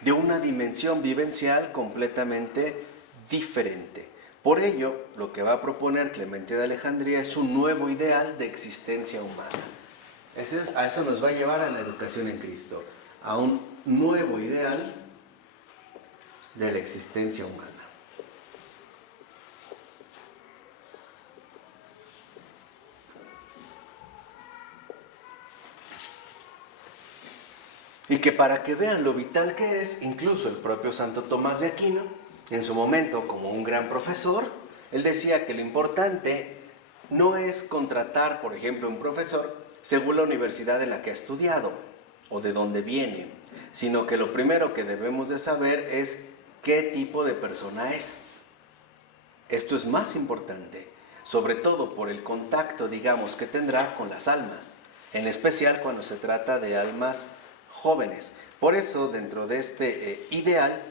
de una dimensión vivencial completamente diferente. Por ello, lo que va a proponer Clemente de Alejandría es un nuevo ideal de existencia humana. A eso nos va a llevar a la educación en Cristo, a un nuevo ideal de la existencia humana. Y que para que vean lo vital que es, incluso el propio Santo Tomás de Aquino, en su momento como un gran profesor, él decía que lo importante no es contratar, por ejemplo, un profesor según la universidad en la que ha estudiado o de dónde viene, sino que lo primero que debemos de saber es qué tipo de persona es. Esto es más importante, sobre todo por el contacto, digamos, que tendrá con las almas, en especial cuando se trata de almas jóvenes. Por eso, dentro de este ideal,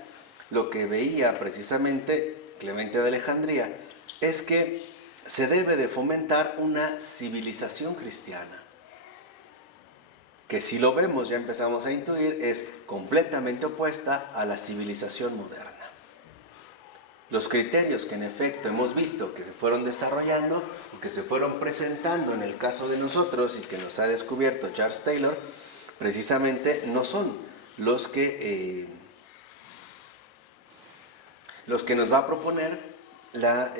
lo que veía precisamente Clemente de Alejandría es que se debe de fomentar una civilización cristiana, que si lo vemos, ya empezamos a intuir, es completamente opuesta a la civilización moderna. Los criterios que en efecto hemos visto que se fueron desarrollando o que se fueron presentando en el caso de nosotros y que nos ha descubierto Charles Taylor, precisamente no son los que los que nos va a proponer la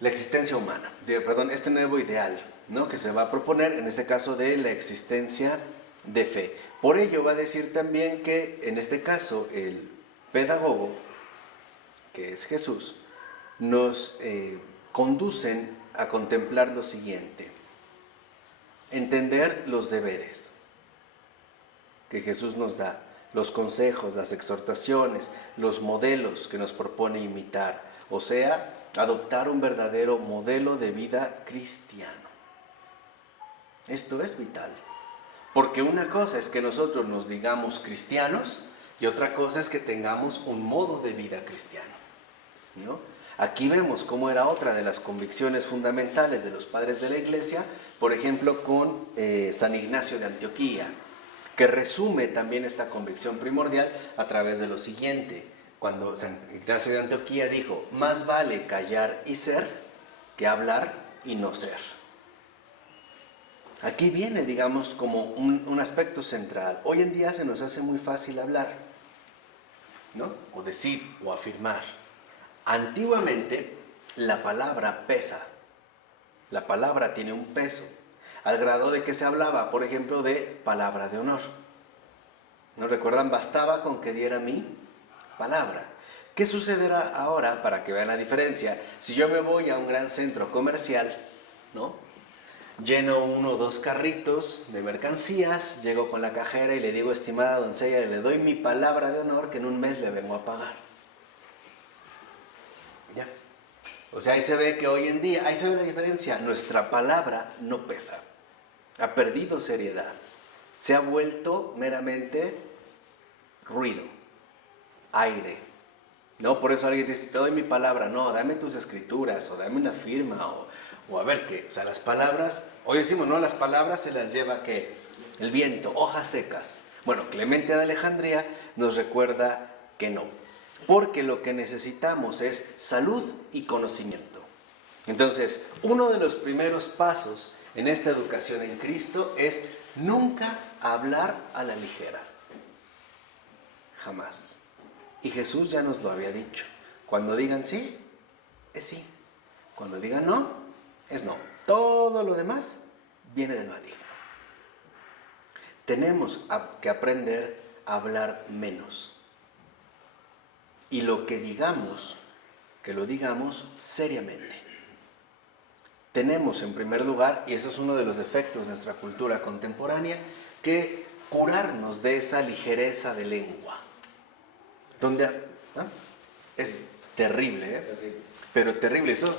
existencia humana, este nuevo ideal, ¿no? Que se va a proponer, en este caso, de la existencia de fe. Por ello va a decir también que, en este caso, el pedagogo, que es Jesús, nos conducen a contemplar lo siguiente: entender los deberes que Jesús nos da, los consejos, las exhortaciones, los modelos que nos propone imitar, o sea, adoptar un verdadero modelo de vida cristiano. Esto es vital, porque una cosa es que nosotros nos digamos cristianos y otra cosa es que tengamos un modo de vida cristiano, ¿no? Aquí vemos cómo era otra de las convicciones fundamentales de los padres de la Iglesia, por ejemplo con San Ignacio de Antioquía, que resume también esta convicción primordial a través de lo siguiente: cuando San Ignacio de Antioquía dijo, más vale callar y ser que hablar y no ser. Aquí viene, digamos, como un aspecto central. Hoy en día se nos hace muy fácil hablar, ¿no? O decir, o afirmar. Antiguamente, la palabra pesa. La palabra tiene un peso, al grado de que se hablaba, por ejemplo, de palabra de honor. ¿No recuerdan? Bastaba con que diera mi palabra. ¿Qué sucederá ahora, para que vean la diferencia? Si yo me voy a un gran centro comercial, ¿no? Lleno 1 o 2 carritos de mercancías, llego con la cajera y le digo, estimada doncella, le doy mi palabra de honor que en un mes le vengo a pagar. ¿Ya? O sea, ahí se ve que hoy en día, ahí se ve la diferencia. Nuestra palabra no pesa, ha perdido seriedad, se ha vuelto meramente ruido, aire, ¿no? Por eso alguien dice, te doy mi palabra. No, dame tus escrituras, o dame una firma, o a ver qué. O sea, las palabras, hoy decimos, no, las palabras se las lleva, ¿qué? El viento, hojas secas. Bueno, Clemente de Alejandría nos recuerda que no, porque lo que necesitamos es salud y conocimiento. Entonces, uno de los primeros pasos en esta educación en Cristo es nunca hablar a la ligera. Jamás. Y Jesús ya nos lo había dicho. Cuando digan sí, es sí. Cuando digan no, es no. Todo lo demás viene del maligno. Tenemos que aprender a hablar menos. Y lo que digamos, que lo digamos seriamente. Tenemos en primer lugar, y eso es uno de los defectos de nuestra cultura contemporánea, que curarnos de esa ligereza de lengua. Donde es terrible, pero terrible. Eso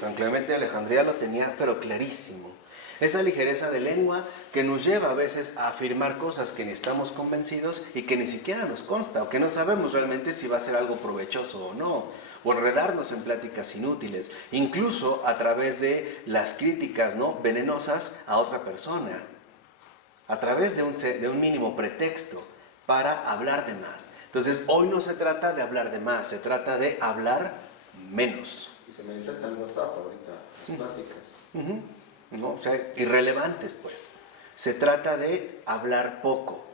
San Clemente de Alejandría lo tenía, pero clarísimo. Esa ligereza de lengua que nos lleva a veces a afirmar cosas que ni estamos convencidos y que ni siquiera nos consta, o que no sabemos realmente si va a ser algo provechoso o no, o enredarnos en pláticas inútiles, incluso a través de las críticas, ¿no?, venenosas a otra persona, a través de un mínimo pretexto para hablar de más. Entonces, hoy no se trata de hablar de más, se trata de hablar menos. Y se manifiesta en WhatsApp ahorita, las pláticas. ¿No? O sea, irrelevantes, pues. Se trata de hablar poco,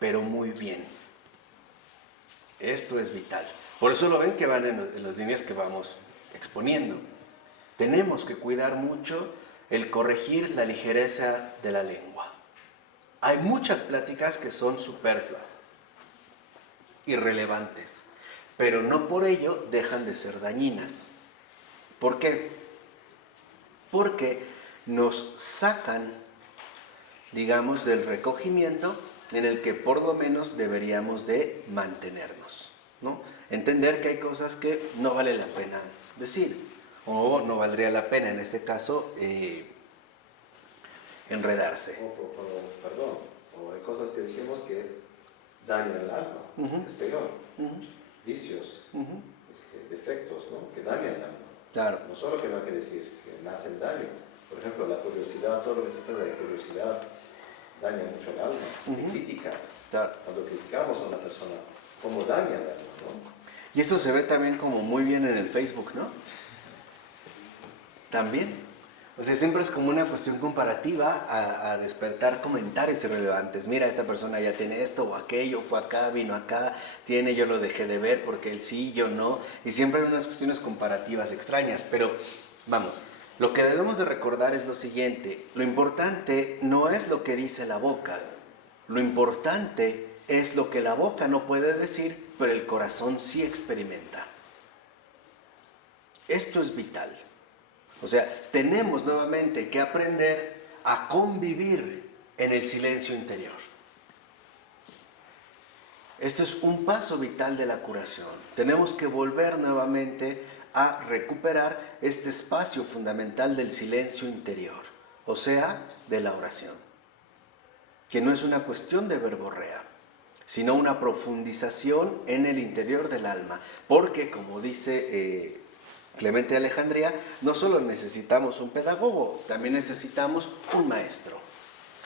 pero muy bien. Esto es vital. Por eso lo ven que van en las líneas que vamos exponiendo. Tenemos que cuidar mucho el corregir la ligereza de la lengua. Hay muchas pláticas que son superfluas, irrelevantes, pero no por ello dejan de ser dañinas. ¿Por qué? Porque nos sacan, digamos, del recogimiento en el que por lo menos deberíamos de mantenernos, ¿no? Entender que hay cosas que no vale la pena decir, o no valdría la pena, en este caso, enredarse. O hay cosas que decimos que dañan el alma, es peor. Vicios, defectos, ¿no?, que dañan el alma. Claro. No solo que no hay que decir, que me hacen daño. Por ejemplo, la curiosidad, todo lo que se trata de curiosidad, daña mucho el alma. Y críticas. Claro. Cuando criticamos a una persona, ¿cómo daña el alma, no? Y eso se ve también como muy bien en el Facebook, ¿no? También. O sea, siempre es como una cuestión comparativa a despertar comentarios irrelevantes. Mira, esta persona ya tiene esto o aquello, fue acá, vino acá, tiene, yo lo dejé de ver porque él sí, yo no. Y siempre hay unas cuestiones comparativas extrañas. Pero, vamos, lo que debemos de recordar es lo siguiente. Lo importante no es lo que dice la boca. Lo importante es lo que la boca no puede decir, pero el corazón sí experimenta. Esto es vital. O sea, tenemos nuevamente que aprender a convivir en el silencio interior. Esto es un paso vital de la curación. Tenemos que volver nuevamente a recuperar este espacio fundamental del silencio interior, o sea, de la oración, que no es una cuestión de verborrea, sino una profundización en el interior del alma, porque como dice Clemente de Alejandría, no solo necesitamos un pedagogo, también necesitamos un maestro.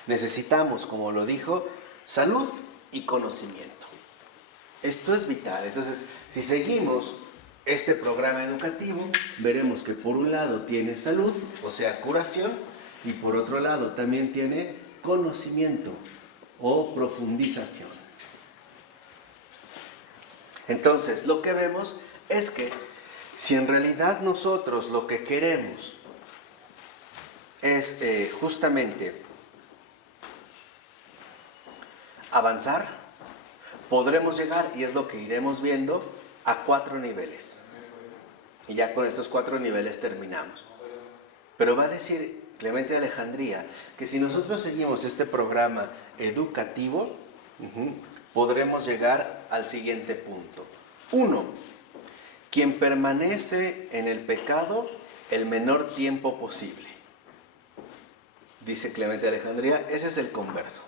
Necesitamos, como lo dijo, salud y conocimiento. Esto es vital. Entonces, si seguimos este programa educativo, veremos que por un lado tiene salud, o sea, curación, y por otro lado también tiene conocimiento o profundización. Entonces, lo que vemos es que si en realidad nosotros lo que queremos es justamente avanzar, podremos llegar, y es lo que iremos viendo, a 4 niveles. Y ya con estos 4 niveles terminamos. Pero va a decir Clemente de Alejandría que si nosotros seguimos este programa educativo, podremos llegar al siguiente punto. 1. Quien permanece en el pecado el menor tiempo posible. Dice Clemente de Alejandría, ese es el converso.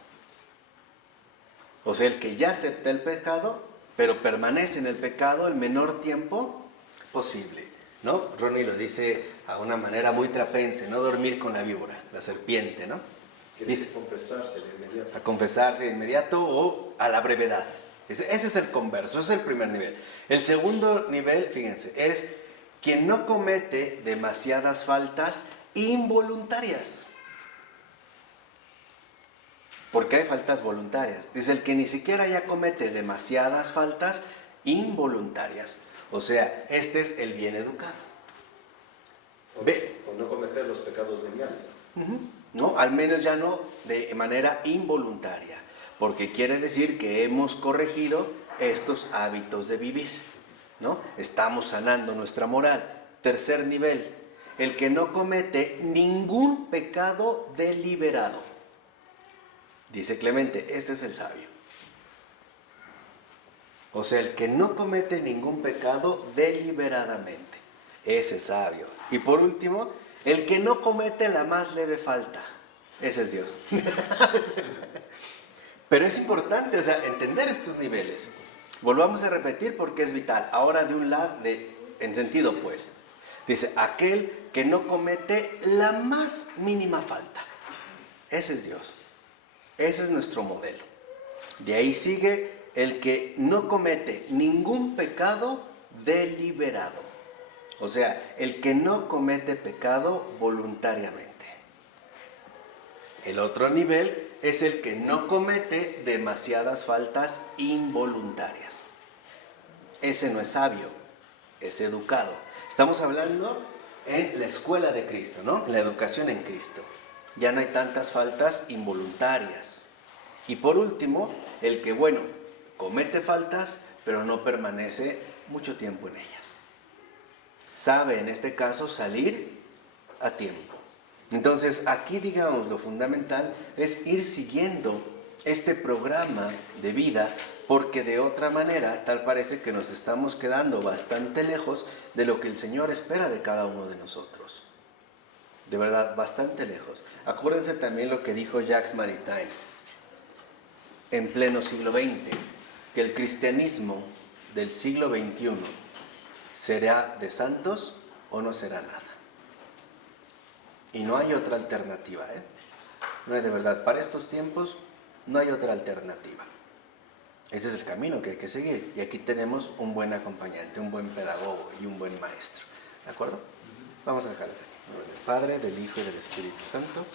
O sea, el que ya acepta el pecado, pero permanece en el pecado el menor tiempo posible, ¿no? Ronnie lo dice a una manera muy trapense, no dormir con la víbora, la serpiente, ¿no? Dice confesarse de inmediato. A confesarse de inmediato o a la brevedad. Ese es el converso, ese es el primer nivel. El segundo nivel, fíjense, es quien no comete demasiadas faltas involuntarias. Porque hay faltas voluntarias. Dice el que ni siquiera ya comete demasiadas faltas involuntarias. O sea, este es el bien educado. O no cometer los pecados veniales. ¿No? Al menos ya no de manera involuntaria. Porque quiere decir que hemos corregido estos hábitos de vivir, ¿no? Estamos sanando nuestra moral. Tercer nivel, el que no comete ningún pecado deliberado. Dice Clemente, este es el sabio. O sea, el que no comete ningún pecado deliberadamente. Ese es sabio. Y por último, el que no comete la más leve falta. Ese es Dios. Pero es importante, o sea, entender estos niveles. Volvamos a repetir porque es vital. Ahora de un lado, en sentido opuesto. Dice, aquel que no comete la más mínima falta. Ese es Dios. Ese es nuestro modelo. De ahí sigue el que no comete ningún pecado deliberado. O sea, el que no comete pecado voluntariamente. El otro nivel es el que no comete demasiadas faltas involuntarias. Ese no es sabio, es educado. Estamos hablando en la escuela de Cristo, ¿no? La educación en Cristo. Ya no hay tantas faltas involuntarias. Y por último, el que, bueno, comete faltas, pero no permanece mucho tiempo en ellas. Sabe, en este caso, salir a tiempo. Entonces, aquí, digamos, lo fundamental es ir siguiendo este programa de vida, porque de otra manera, tal parece que nos estamos quedando bastante lejos de lo que el Señor espera de cada uno de nosotros. De verdad, bastante lejos. Acuérdense también lo que dijo Jacques Maritain en pleno siglo XX, que el cristianismo del siglo XXI será de santos o no será nada. Y no hay otra alternativa, ¿eh? No hay, de verdad, para estos tiempos no hay otra alternativa. Ese es el camino que hay que seguir. Y aquí tenemos un buen acompañante, un buen pedagogo y un buen maestro. ¿De acuerdo? Vamos a dejarles aquí. Del Padre, del Hijo y del Espíritu Santo.